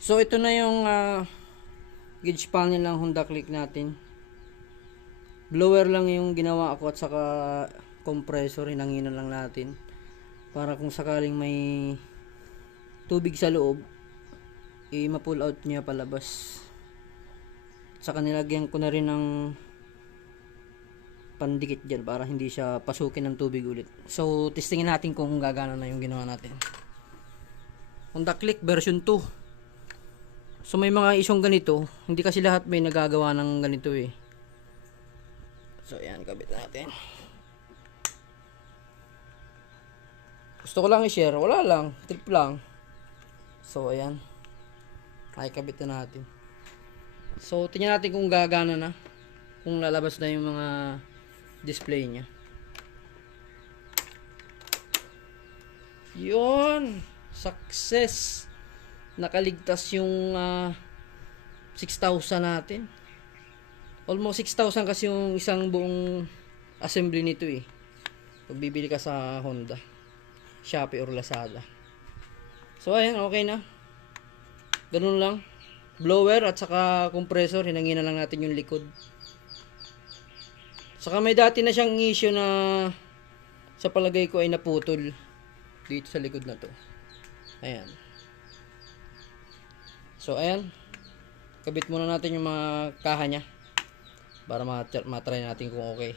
So ito na yung gauge panel ng Honda Click natin. Blower lang yung ginawa ako at saka compressor, hinanginan lang natin para kung sakaling may tubig sa loob, ma-pull out niya palabas. At saka nilagyan ko na rin ng pandikit dyan para hindi siya pasukin ng tubig ulit. So testingin natin kung gagana na yung ginawa natin. Honda Click version 2. So may mga isyong ganito, hindi kasi lahat may nagagawa ng ganito eh. So ayan, kabit natin. Gusto ko lang i-share, wala lang, trip lang. So ayan, ay kabit na natin. So tingnan natin kung gagana na, kung lalabas na yung mga display niya. Yun, success. Nakaligtas yung 6,000 natin. Almost 6,000 kasi yung isang buong assembly nito eh. Pag bibili ka sa Honda, Shopee or Lazada. So ayan, okay na. Ganun lang. Blower at saka compressor, hinangin na lang natin yung likod. Saka may dati na siyang issue na sa palagay ko ay naputol dito sa likod na to. Ayan. So ayan, kabit muna natin yung mga kaha nya para matry natin kung okay.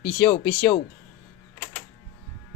Peace yo, peace yo.